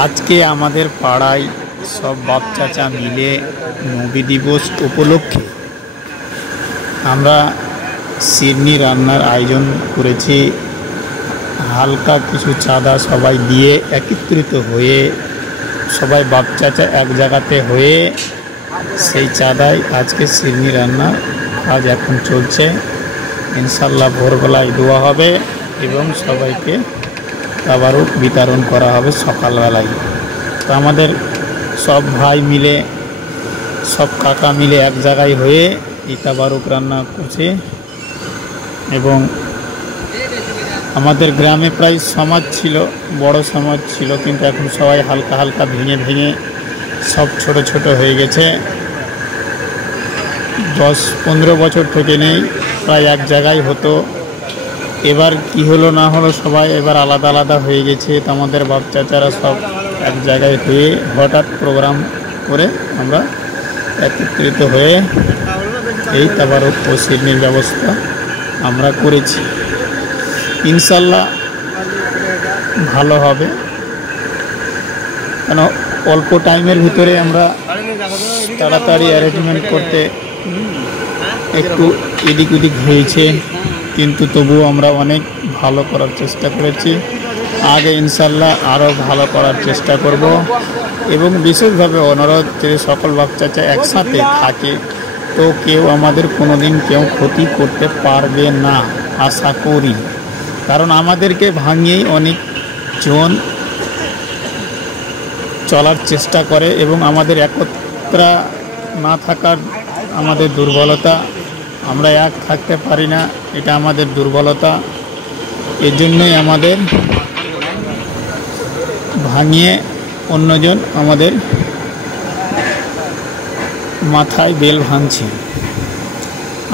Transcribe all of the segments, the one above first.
আজকে আমাদের পাড়ায় সব বাপ চাচা মিলে নবী দিবস উপলক্ষে আমরা সিডনি রান্নার আয়োজন করেছি। হালকা কিছু চাঁদা সবাই দিয়ে একত্রিত হয়ে সবাই বাপ চাচা এক জায়গাতে হয়ে সেই চাঁদায় আজকে সিডনি রান্নার কাজ এখন চলছে। ইনশাল্লাহ ভোরবেলায় দোয়া হবে এবং সবাইকে তাবারুক বিতরণ করা হবে সকালবেলায়। তো আমাদের সব ভাই মিলে সব কাকা মিলে এক জায়গায় হয়ে এই তাবারুক রান্না করছে। এবং আমাদের গ্রামে প্রায় সমাজ ছিল, বড় সমাজ ছিল, কিন্তু এখন সবাই হালকা হালকা ভেঙে ভেঙে সব ছোট ছোট হয়ে গেছে। 10-15 বছর থেকে নেই, প্রায় এক জায়গায় হতো। এবার কি হলো না হলো সবাই এবার আলাদা আলাদা হয়ে গেছে। তো আমাদের বাপ চাচারা সব এক জায়গায় হয়ে হঠাৎ প্রোগ্রাম করে আমরা একত্রিত হয়ে এই তাবারুক ও সিডনির ব্যবস্থা আমরা করেছি। ইনশাল্লাহ ভালো হবে, কেন অল্প টাইমের ভিতরে আমরা তাড়াতাড়ি অ্যারেঞ্জমেন্ট করতে একটু এদিক ওদিক হয়েছে, কিন্তু তবুও আমরা অনেক ভালো করার চেষ্টা করেছি। আগে ইনশাল্লাহ আরও ভালো করার চেষ্টা করব। এবং বিশেষভাবে অনুরোধ, যদি সকল বাচ্চা একসাথে থাকে তো কেউ আমাদের কোনো দিন কেউ ক্ষতি করতে পারবে না আশা করি। কারণ আমাদেরকে ভাঙিয়েই অনেকজন চলার চেষ্টা করে এবং আমাদের একত্রা না থাকার আমাদের দুর্বলতা। আমরা এক থাকতে পারি না, এটা আমাদের দুর্বলতা। এর জন্যই আমাদের ভাঙিয়ে অন্যজন আমাদের মাথায় বেল ভাঙছে।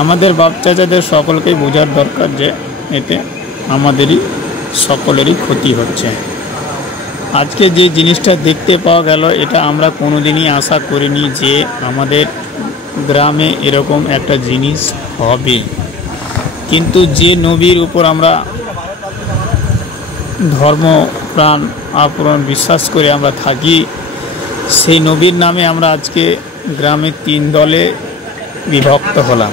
আমাদের বাপ চাচাদের সকলকেই বোঝার দরকার যে এতে আমাদেরই সকলেরই ক্ষতি হচ্ছে। আজকে যে জিনিসটা দেখতে পাওয়া গেল, এটা আমরা কোনোদিনই আশা করিনি যে আমাদের গ্রামে এরকম একটা জিনিস হবে। কিন্তু যে নবীর উপর আমরা ধর্মপ্রাণ আপন বিশ্বাস করে আমরা থাকি, সেই নবীর নামে আমরা আজকে গ্রামে 3 দলে বিভক্ত হলাম।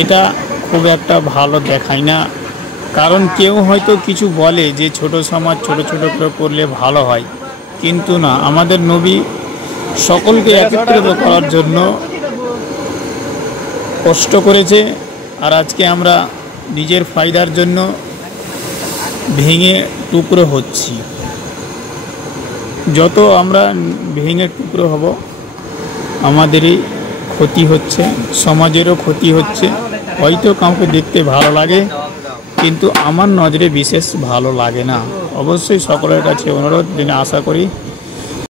এটা খুব একটা ভালো দেখায় না। কারণ কেউ হয়তো কিছু বলে যে ছোট সমাজ ছোট ছোট করে করলে ভালো হয়, কিন্তু না, আমাদের নবী সকলকে একত্রিত করার জন্য কষ্ট করেছে। আর আজকে আমরা নিজের ফায়দার জন্য ভেঙে টুকরো হচ্ছি। যত আমরা ভেঙে টুকরো হব আমাদেরই ক্ষতি হচ্ছে, সমাজেরও ক্ষতি হচ্ছে। হয়তো কাউকে দেখতে ভালো লাগে, কিন্তু আমার নজরে বিশেষ ভালো লাগে না। অবশ্যই সকলের কাছে অনুরোধ, দিনে আশা করি